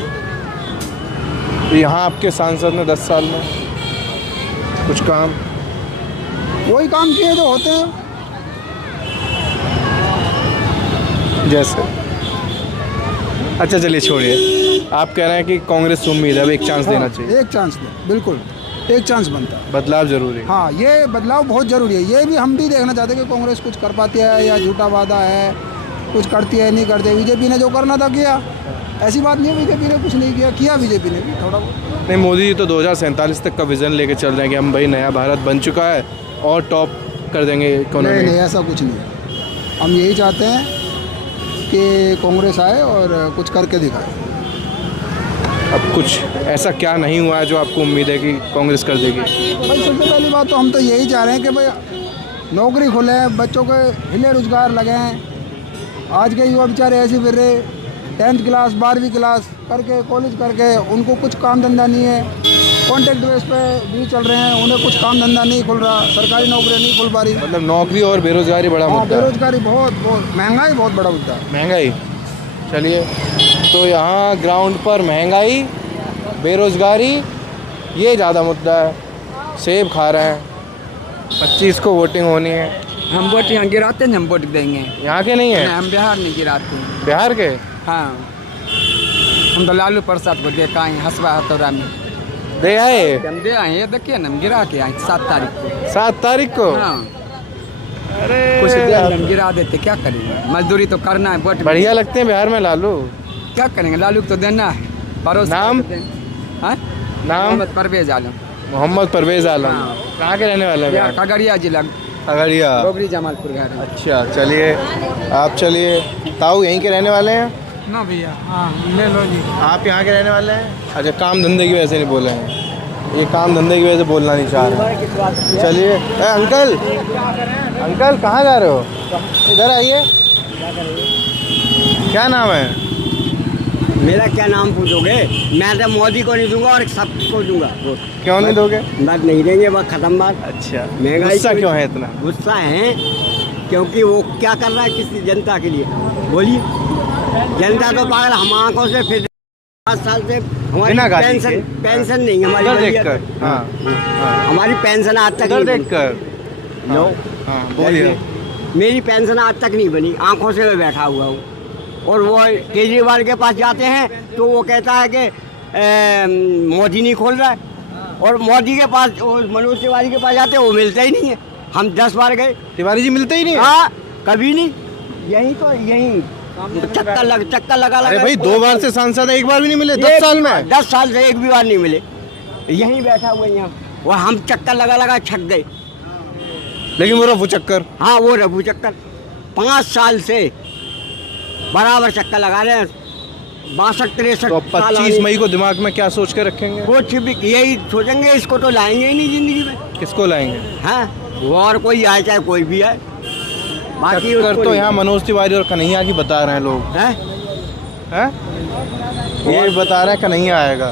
यहाँ आपके सांसद ने 10 साल में कुछ काम, वही काम किए जो होते हैं। जैसे? अच्छा चलिए छोड़िए, आप कह रहे हैं कि कांग्रेस से उम्मीद है, अब एक चांस देना चाहिए। एक चांस दे, बिल्कुल एक चांस बनता है। बदलाव जरूरी है। हाँ, ये बदलाव बहुत ज़रूरी है। ये भी हम भी देखना चाहते हैं कि कांग्रेस कुछ कर पाती है या झूठा वादा है, कुछ करती है नहीं करती। बीजेपी ने जो करना था किया, ऐसी बात नहीं है बीजेपी ने कुछ नहीं किया बीजेपी ने भी थोड़ा बहुत। नहीं, मोदी जी तो 2047 तक का विज़न लेके चल रहे हैं कि हम भाई नया भारत बन चुका है और टॉप कर देंगे इकोनॉमी। नहीं, ऐसा कुछ नहीं। हम यही चाहते हैं कि कांग्रेस आए और कुछ करके दिखाए। अब कुछ ऐसा क्या नहीं हुआ है जो आपको उम्मीद है कि कांग्रेस कर देगी? भाई सबसे पहली बात तो हम तो यही चाह रहे हैं कि भाई नौकरी खुले, बच्चों के हिले रोजगार लगाएं। आज के युवा बेचारे ऐसे फिर रहे, 10th क्लास 12वीं क्लास करके, कॉलेज करके, उनको कुछ काम धंधा नहीं है, कॉन्ट्रैक्ट बेस पे भी चल रहे हैं, उन्हें कुछ काम धंधा नहीं खुल रहा, सरकारी नौकरी नहीं खुल पा रही। मतलब नौकरी और बेरोजगारी बड़ा मुद्दा है। बेरोजगारी बहुत, महंगाई बहुत बड़ा मुद्दा है। महंगाई, चलिए, तो यहाँ ग्राउंड पर महंगाई, बेरोजगारी, ये ज़्यादा मुद्दा है। सेब खा रहे हैं। 25 को वोटिंग होनी है। हम वोट यहाँ गिराते हैं, हम वोट देंगे। यहाँ के नहीं है? हम बिहार नहीं गिराते हैं। बिहार के? हाँ, हम तो लालू प्रसाद को देखा है हसवा हथौड़ा में दे आए। हम दे आए, ये देखिए ना, हम गिरा के आए 7 तारीख को। 7 तारीख को? हाँ, अरे कुछ देर हम गिरा देते, क्या करेंगे, मजदूरी तो करना है। वोट बढ़िया लगते हैं बिहार में लालू। क्या करेंगे, लालू को तो देना है। भरोसा नाम? हाँ? नाम? मोहम्मद परवेज आलम। मोहम्मद परवेज आलम। कहाँ के रहने वाले हैं? खगड़िया जिला, खगड़िया, गोगरी जमालपुर घर है। अच्छा, चलिए आप चलिए। ताऊ यहीं के रहने वाले हैं? ना भैया, हाँ ले लो जी। आप यहाँ के रहने वाले हैं? अच्छा, काम धंधे की वजह से नहीं बोले हैं, ये काम धंधे की वजह से बोलना नहीं चाह रहे। चलिए। अंकल, अंकल कहाँ जा रहे हो? इधर आइए। क्या नाम है? मेरा क्या नाम पूछोगे? मैं तो मोदी को नहीं दूंगा और सबको दूंगा। क्यों नहीं दोगे? बात नहीं देंगे, बस खत्म बात। अच्छा, महंगाई गुस्सा क्यों है इतना? गुस्सा है क्योंकि वो क्या कर रहा है किसी जनता के लिए, बोलिए। जनता तो पागल, हम आंखों से फिर 5 साल से हमारी पेंशन नहीं, हमारी देखकर। हाँ, हमारी पेंशन आज तक नहीं देखकर। लो, बोलिए। मेरी पेंशन आज तक नहीं बनी, आंखों से मैं बैठा हुआ हूँ। और वो केजरीवाल के पास जाते हैं तो वो कहता है कि मोदी नहीं खोल रहा है, और मोदी के पास, मनोज तिवारी के पास जाते हैं, वो मिलता ही नहीं है। हम 10 बार गए, तिवारी जी मिलते ही नहीं? हाँ, कभी नहीं। यही तो यही चक्कर लगा। अरे भाई, 2 बार से सांसद है, 1 बार भी नहीं मिले 10 साल में? 10 साल से 1 भी बार नहीं मिले। यहीं बैठा हुआ यहाँ, और हम चक्कर लगा छक गए। लेकिन वो रफू चक्कर? हाँ, वो रफू चक्कर 5 साल से बराबर चक्कर लगा रहे हैं। 62-63 तो 25 मई को दिमाग में क्या सोच के रखेंगे? कुछ भी यही सोचेंगे, इसको तो लाएंगे ही नहीं जिंदगी में। किसको लाएंगे? हाँ, वो और कोई आए, चाहे कोई भी आए। बाकी तो यहाँ मनोज तिवारी और कन्हैया की बता रहे हैं लोग। हैं? ये बता रहे हैं कन्हैया आएगा।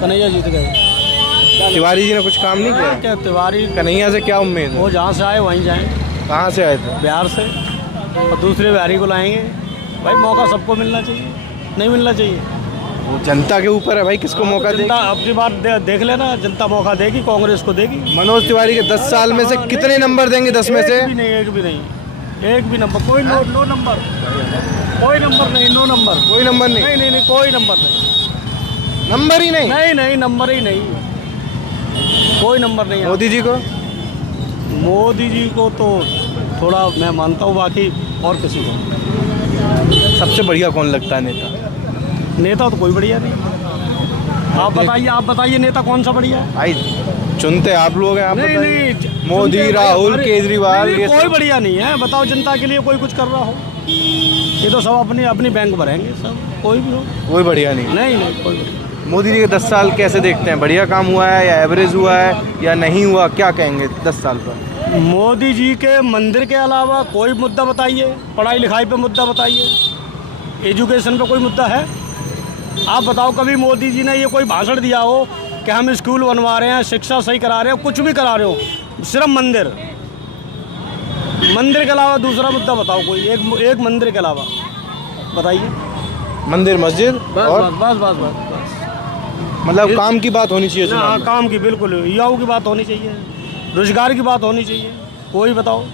कन्हैया जीत गए। तिवारी जी ने कुछ काम नहीं किया? क्या तिवारी, कन्हैया से क्या उम्मीद है? वो जहाँ से आए वहीं जाएं। कहाँ से आए थे? बिहार से, और दूसरे बिहारी को लाएंगे। भाई मौका सबको मिलना चाहिए, नहीं मिलना चाहिए। वो जनता के ऊपर है भाई, किसको मौका दे। जनता अपनी बात देख लेना, जनता मौका देगी, कांग्रेस को देगी। मनोज तिवारी के 10 साल में से कितने नंबर देंगे? 10 में से? एक भी नहीं, एक भी नंबर, कोई नो नंबर, कोई नंबर नहीं, नो नंबर, कोई नंबर नहीं? नहीं, कोई नंबर नहीं, नंबर ही नहीं? नहीं, नंबर ही नहीं, कोई नंबर नहीं। मोदी जी को? मोदी जी को तो थोड़ा मैं मानता हूँ, बाकी और किसी को। सबसे बढ़िया कौन लगता है नेता? नेता तो कोई बढ़िया नहीं। आप बताइए नेता कौन सा बढ़िया है? भाई चुनते आप लोग हैं, आप नहीं, बताइए। मोदी, राहुल, केजरीवाल, ये कोई बढ़िया नहीं है। बताओ, जनता के लिए कोई कुछ कर रहा हो? ये तो सब अपनी बैंक भरेंगे सब, कोई भी हो। कोई बढ़िया नहीं? नहीं, कोई बढ़िया। मोदी जी के 10 साल कैसे देखते हैं? बढ़िया काम हुआ है या एवरेज हुआ है या नहीं हुआ? क्या कहेंगे 10 साल पर? मोदी जी के मंदिर के अलावा कोई मुद्दा बताइए। पढ़ाई लिखाई पे मुद्दा बताइए, एजुकेशन पे कोई मुद्दा है? आप बताओ, कभी मोदी जी ने ये कोई भाषण दिया हो कि हम स्कूल बनवा रहे हैं, शिक्षा सही करा रहे हो, कुछ भी करा रहे हो? सिर्फ मंदिर के अलावा दूसरा मुद्दा बताओ कोई, एक मंदिर के अलावा बताइए। मंदिर, मस्जिद, और बस मतलब काम की बात होनी चाहिए। हाँ, काम की, बिल्कुल। युवाओं की बात होनी चाहिए, रोजगार की बात होनी चाहिए। कोई बताओ।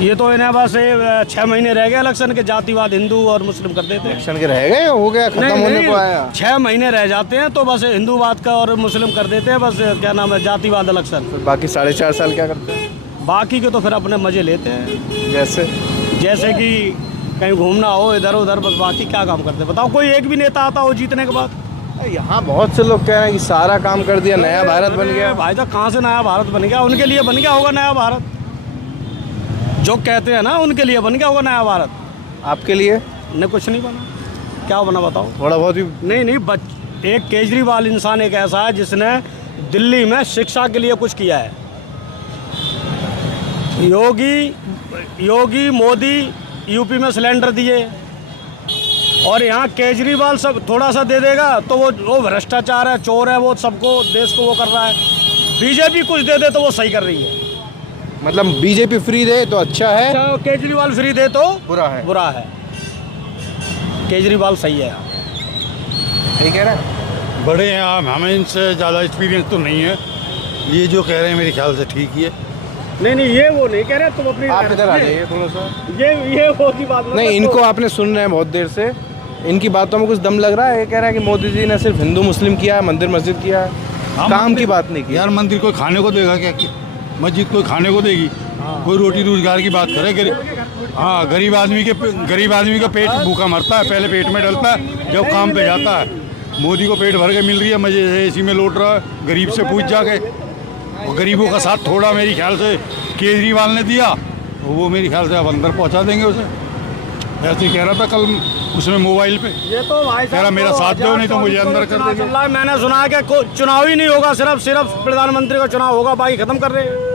ये तो इन्हें बस 6 महीने रह गए इलेक्शन के, जातिवाद हिंदू और मुस्लिम कर देते हैं। इलेक्शन के रह गए, हो गया, खत्म होने को आया। 6 महीने रह जाते हैं तो बस हिंदूवाद का और मुस्लिम कर देते हैं, बस क्या नाम है, जातिवाद इलेक्शन। बाकी 4.5 साल क्या करते हैं? बाकी के तो फिर अपने मजे लेते हैं, जैसे कि कहीं घूमना हो इधर उधर, बस। बाकी क्या काम करते हैं बताओ? कोई एक भी नेता आता हो जीतने के बाद? यहाँ बहुत से लोग कह रहे हैं कि सारा काम कर दिया, नया भारत बन गया। भाई साहब, कहाँ से नया भारत बन गया? उनके लिए बन गया होगा नया भारत, जो कहते हैं ना, उनके लिए बन गया होगा नया भारत। आपके लिए? नहीं, कुछ नहीं बना। क्या बना बताओ? थोड़ा बहुत ही नहीं, एक केजरीवाल इंसान एक ऐसा है जिसने दिल्ली में शिक्षा के लिए कुछ किया है। योगी मोदी यूपी में सिलेंडर दिए, और यहाँ केजरीवाल सब थोड़ा सा दे देगा तो वो भ्रष्टाचार है, चोर है, वो सबको, देश को वो कर रहा है। बीजेपी कुछ दे दे तो वो सही कर रही है। मतलब बीजेपी फ्री दे तो अच्छा है, केजरीवाल फ्री दे तो बुरा है। केजरीवाल सही है। सही कह रहे हैं। बड़े हैं आप, हमें इनसे ज़्यादा एक्सपीरियंस तो नहीं है। ये जो कह रहे हैं मेरे ख्याल से ठीक ही है। नहीं ये वो नहीं कह रहे, तुम अपनी आप इधर आ जाइए थोड़ा सा। ये वो की बात नहीं, इनको आपने सुन रहे हैं बहुत देर से, इनकी बातों में कुछ दम लग रहा है। ये कह रहा है कि मोदी जी ने सिर्फ हिंदू मुस्लिम किया है, मंदिर मस्जिद किया है, काम की बात नहीं की। यार मंदिर कोई खाने को देगा क्या? मस्जिद कोई खाने को देगी? कोई रोटी रोजगार की बात करे? हाँ, गरीब आदमी का पेट भूखा मरता है, पहले पेट में डलता है जब काम पे जाता है। मोदी को पेट भर के मिल रही है, मजे से एसी में लौट रहा है। गरीब से पूछ जाके, और गरीबों का साथ थोड़ा मेरे ख्याल से केजरीवाल ने दिया, वो मेरे ख्याल से अब अंदर पहुंचा देंगे उसे। ऐसे ही कह रहा था कल उसमें मोबाइल पे, ये तो भाई कह रहा मेरा साथ दो नहीं तो मुझे अंदर कर देंगे। मैंने सुना है कि चुनाव ही नहीं होगा, सिर्फ प्रधानमंत्री का चुनाव होगा, बाकी खत्म कर रहे हैं।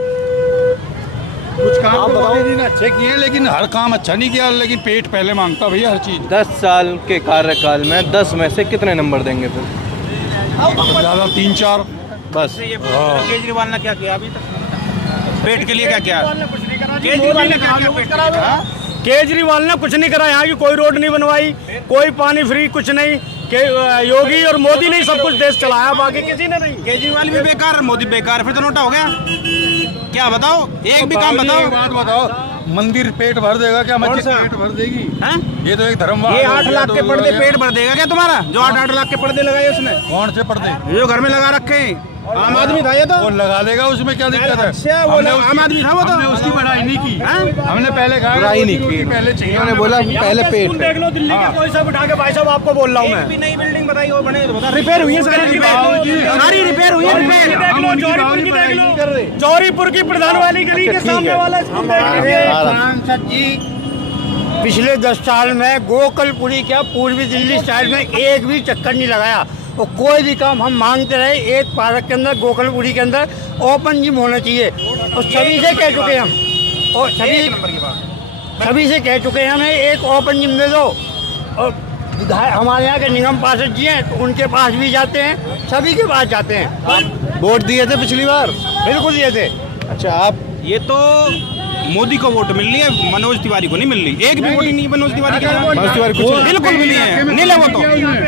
कुछ काम तो मोदी जी ने अच्छे किए हैं, लेकिन हर काम अच्छा नहीं किया। लेकिन पेट पहले मांगता भैया हर चीज। 10 साल के कार्यकाल में 10 में से कितने नंबर देंगे फिर? ज़्यादा 3-4 बस। केजरीवाल ने क्या किया अभी तक? पेट के लिए क्या किया? केजरीवाल ने क्या किया? केजरीवाल ने कुछ नहीं करा। यहाँ की कोई रोड नहीं बनवाई, कोई पानी फ्री, कुछ नहीं। योगी और मोदी ने सब कुछ देश चलाया, बाकी किसी ने नहीं। केजरीवाल भी बेकार, मोदी बेकार, फिर तो नोटा हो गया। क्या बताओ, एक भी काम बताओ। बात बताओ, मंदिर पेट भर देगा क्या? मस्जिद पेट भर देगी? ये तो एक धर्म। ये 8 लाख के पर्दे पेट भर देगा क्या तुम्हारा? जो 8 लाख के पर्दे लगाए उसने। कौन से पर्दे? जो घर में लगा रखे हैं। आम आदमी था ये तो। वो लगा देगा, उसमें क्या दिक्कत है? अच्छा, वो आम आदमी था वो तो। हमने उसकी बढ़ाई नहीं की, हमने पहले कहा बुराई नहीं की। पहले चाहिए, उन्होंने बोला पहले पेट। देख लो दिल्ली के कोई सा उठा के, भाई साहब आपको बोल रहा हूँ मैं। भी नई बिल्डिंग बताई वो बने, रिपेयर हुई है सारी रिपेयर हुई है। जौहरीपुर की प्रधान वाली गली के सामने वाला स्कूल देख लीजिए। सांसद जी पिछले 10 साल में गोकलपुरी क्या पूर्वी दिल्ली स्टाइल में एक भी चक्कर नहीं लगाया। और कोई भी काम हम मांगते रहे, एक पार्क के अंदर, गोकलपुरी के अंदर ओपन जिम होना चाहिए। और सभी से कह चुके हम, और सभी से कह चुके हैं हमें एक ओपन जिम दे दो। और हमारे यहाँ के निगम पार्षद जी हैं, तो उनके पास भी जाते हैं, सभी के पास जाते हैं। वोट दिए थे पिछली बार? बिल्कुल दिए थे। अच्छा, आप ये तो मोदी को वोट मिल रही है, मनोज तिवारी को नहीं मिल रही। एक भी वोट ही नहीं मनोज तिवारी की। मनोज तिवारी कुछ बिल्कुल भी नहीं है, नील है वो तो।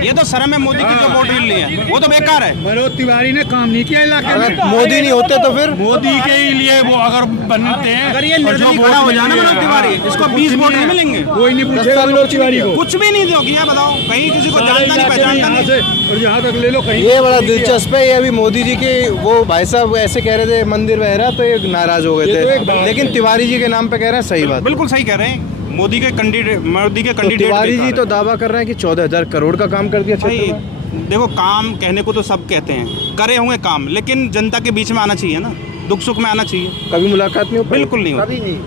ये तो शर्म है मोदी की जो वोट मिल रही है, वो तो बेकार है। मनोज तिवारी ने काम नहीं किया इलाके में। अगर मोदी नहीं होते तो फिर मोदी के ही लिए वो अगर बनते हैं, अगर ये निर्दलीय खड़ा हो जाना मनोज तिवारी, इसको 20 वोट नहीं मिलेंगे। कोई नहीं पूछेगा मनोज तिवारी को। कुछ भी नहीं दो किया, बताओ कहीं किसी को जानता नहीं पहचानता नहीं। और यहाँ तक ले लो कहीं। ये बड़ा दिलचस्प है। ये अभी मोदी जी के वो भाई साहब ऐसे कह रहे थे मंदिर बह रहा, तो ये नाराज हो गए थे। लेकिन तिवारी जी के नाम पे कह रहे हैं, सही बात। बिल्कुल सही कह रहे हैं। मोदी के कैंडिडेट तिवारी जी तो दावा कर रहे हैं कि 14,000 करोड़ का काम कर दिया क्षेत्र में। देखो, काम कहने को तो सब कहते हैं, करे होंगे काम, लेकिन जनता के बीच में आना चाहिए ना, दुख सुख में आना चाहिए। कभी मुलाकात नहीं हो? बिल्कुल नहीं कभी नहीं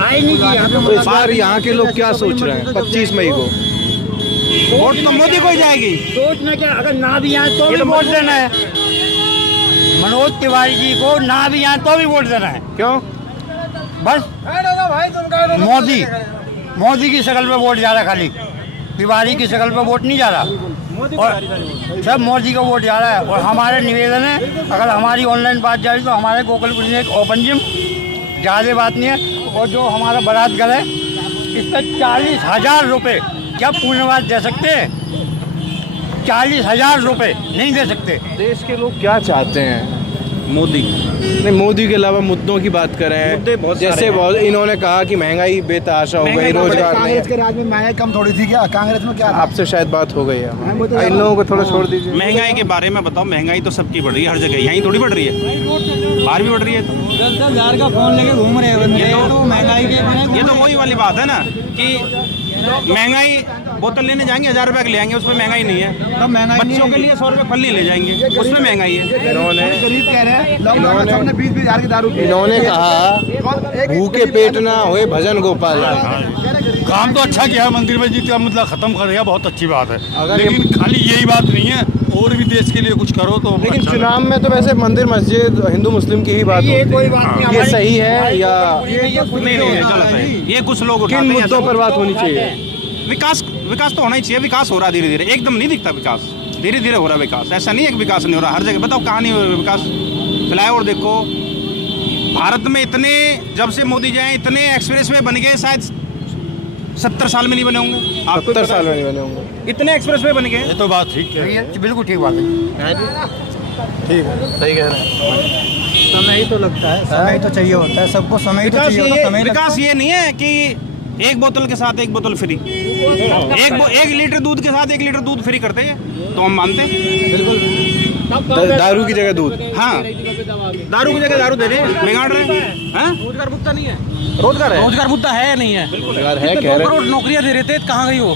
आई नहीं किया। तो इस बार यहाँ के लोग क्या सोच रहे हैं 25 मई को? वोट तो मोदी को ही जाएगी। सोचना क्या, अगर ना भी आए तो भी वोट देना है। मनोज तिवारी जी को ना भी आए तो भी वोट देना है। क्यों? बस मोदी की शक्ल पे वोट जा रहा, खाली तिवारी की शक्ल पे वोट नहीं जा रहा। और सब मोदी का वोट जा रहा है। और हमारे निवेदन है, अगर हमारी ऑनलाइन बात जा रही तो हमारे गोकलपुरी में एक ओपन जिम, ज़्यादा बात नहीं है। और जो हमारा बारात घर है, इस पर 40,000 रुपये क्या पूर्णवास दे सकते हैं? 40,000 रुपये नहीं दे सकते। देश के लोग क्या चाहते हैं? मोदी नहीं, मोदी के अलावा मुद्दों की बात करें, जैसे इन्होंने कहा कि महंगाई बेतहाशा हो गई, रोजगार नहीं। कांग्रेस के राज में महंगाई कम थोड़ी थी क्या? कांग्रेस में क्या? आपसे शायद बात हो गई है, इन लोगों को थोड़ा छोड़ दीजिए। महंगाई के बारे में बताओ। महंगाई तो सबकी बढ़ रही है, हर जगह, यहीं थोड़ी बढ़ रही है, बाहर भी बढ़ रही है। 10,000 का फोन लेके घूम रहे हैं तो महंगाई के। ये तो वही वाली बात है ना कि महंगाई, बोतल लेने जाएंगे 1000 रुपए के ले आएंगे, उसमें महंगाई नहीं है। तो महंगाई बच्चों के लिए 100 रुपए फल नहीं ले जाएंगे, उसमें महंगाई है। इन्होंने गरीब कह रहे हैं, लॉकडाउन में सबने 20-20 हज़ार की दारू पी। इन्होंने कहा भूखे पेट ना होए भजन गोपाल। काम तो अच्छा किया, मंदिर में जीत का मतलब खत्म कर दिया, बहुत अच्छी बात है। अगर लेकिन खाली यही बात नहीं है, और भी देश के लिए कुछ करो तो। लेकिन चुनाव में तो वैसे मंदिर मस्जिद हिंदू मुस्लिम की ही बात होती है। कोई बात नहीं, ये सही है या नहीं, गलत है। ये कुछ लोग उठाते किन हैं, मुद्दों पर बात होनी चाहिए? विकास तो होना ही चाहिए। विकास हो रहा है धीरे धीरे, एकदम नहीं दिखता विकास, धीरे धीरे हो रहा है विकास। ऐसा नहीं है कि विकास नहीं हो रहा, हर जगह। बताओ कहाँ नहीं हो रहा विकास? फ्लाईओवर देखो, भारत में इतने, जब से मोदी जी आए इतने एक्सप्रेस वे बन गए, शायद 70 साल में नहीं बने होंगे। आप 70 साल में नहीं बने होंगे। इतने एक्सप्रेसवे बन गए। ये तो बात ठीक है, बिल्कुल ठीक बात है। ठीक है, सही कह रहे हैं। समय ही तो लगता है, समय तो चाहिए होता है सबको, समय तो चाहिए होता है, समय विकास ये नहीं है कि एक बोतल के साथ एक बोतल फ्री, एक लीटर दूध के साथ 1 लीटर दूध फ्री करते हैं तो हम मानते हैं। बिल्कुल। दारू की जगह दूध। हाँ, दारू की जगह दारू दे रहे हैं, बिगाड़ रहे हैं। रोजगार मुद्दा नहीं है। रोजगार मुद्दा है या नहीं है? रोजगार है, 2 करोड़ नौकरियां दे रहे थे, कहाँ गई वो?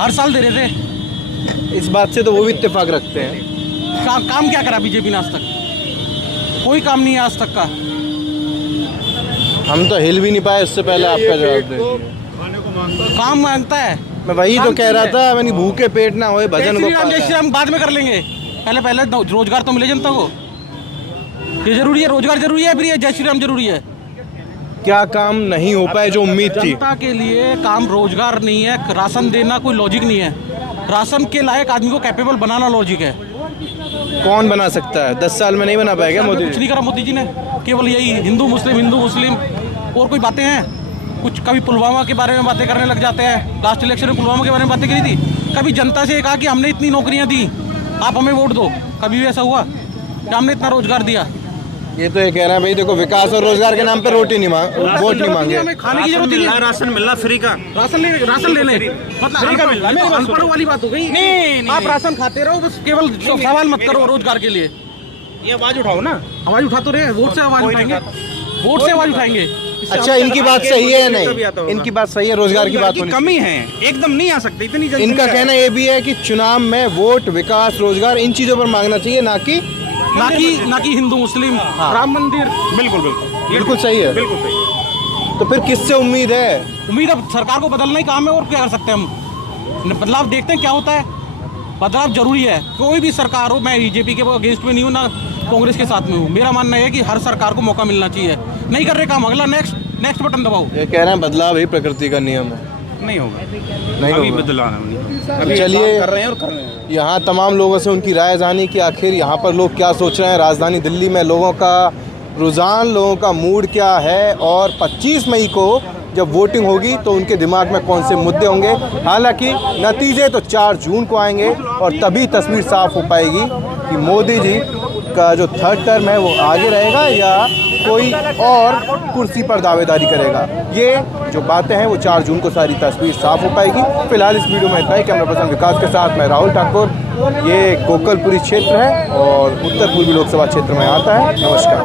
हर साल दे रहे थे। इस बात से तो वो भी इत्तेफाक रखते हैं। काम क्या करा बीजेपी ने आज तक? कोई काम नहीं है आज तक का। हम तो हिल भी नहीं पाए, इससे पहले आपका जवाब दे। काम मांगता है। मैं वही तो कह रहा था, मैंने भूखे पेट ना होए भजन को। जय श्री राम बाद में कर लेंगे, पहले रोजगार तो मिले जनता को। ये जरूरी है, रोजगार जरूरी है, फिर ये जय श्री राम जरूरी है। क्या काम नहीं हो पाए जो उम्मीद थी? जनता के लिए काम रोजगार नहीं है, राशन देना कोई लॉजिक नहीं है। राशन के लायक आदमी को कैपेबल बनाना लॉजिक है। कौन बना सकता है? 10 साल में नहीं बना पाएगा मोदी? कुछ नहीं करा मोदी जी ने, केवल यही हिंदू मुस्लिम और कोई बातें हैं? कुछ कभी पुलवामा के बारे में बातें करने लग जाते हैं। लास्ट इलेक्शन में पुलवामा के बारे में बातें करी थी। कभी जनता से कहा कि हमने इतनी नौकरियां दी, आप हमें वोट दो? कभी भी ऐसा हुआ कि हमने इतना रोजगार दिया? ये तो ये कह रहे हैं भाई देखो, विकास और रोजगार के नाम पे वोट नहीं मांगे। हमें खाने की जरूरत नहीं है, राशन मिलना फ्री का। राशन ले लें, मतलब फ्री का मिलना। अनपढ़ वाली बात हो गई। नहीं, आप राशन खाते रहो, बस केवल सवाल मत करो रोजगार के लिए। ये आवाज उठाओ ना, आवाज उठा तो रहे, वोट से आवाज उठाएंगे, वोट से आवाज उठाएंगे। अच्छा, इनकी बात सही है या नहीं? इनकी बात सही है, रोजगार की बात होनी कमी है, एकदम नहीं आ सकती इतनी जल्दी। इनका कहना ये भी है कि चुनाव में वोट, विकास, रोजगार इन चीजों पर मांगना चाहिए, ना कि हिंदू मुस्लिम, राम मंदिर। बिल्कुल सही है। बिल्कुल सही। तो फिर किससे उम्मीद है? उम्मीद अब सरकार को बदलना ही काम है, और क्या कर सकते हैं हम? बदलाव देखते हैं क्या होता है। बदलाव जरूरी है, कोई भी सरकार हो। मैं बीजेपी के अगेंस्ट में नहीं हूँ, ना कांग्रेस के साथ में हूँ। मेरा मानना है कि हर सरकार को मौका मिलना चाहिए। नहीं कर रहे काम, अगला नेक्स्ट बटन दबाओ। ये कह रहे हैं बदलाव ही प्रकृति का नियम है। नहीं होगा, नहीं अभी होगा। बदलाव चलिए, कर रहे हैं। यहाँ तमाम लोगों से उनकी राय जानी कि आखिर यहाँ पर लोग क्या सोच रहे हैं। राजधानी दिल्ली में लोगों का रुझान, लोगों का मूड क्या है, और 25 मई को जब वोटिंग होगी तो उनके दिमाग में कौन से मुद्दे होंगे। हालांकि नतीजे तो 4 जून को आएंगे और तभी तस्वीर साफ हो पाएगी कि मोदी जी का जो 3rd टर्म है वो आगे रहेगा या कोई और कुर्सी पर दावेदारी करेगा। ये जो बातें हैं वो 4 जून को सारी तस्वीर साफ हो पाएगी। फिलहाल इस वीडियो में इतना ही। कैमरा पर्सन विकास के साथ मैं राहुल ठाकुर। ये कोकलपुरी क्षेत्र है और उत्तर पूर्वी लोकसभा क्षेत्र में आता है। नमस्कार।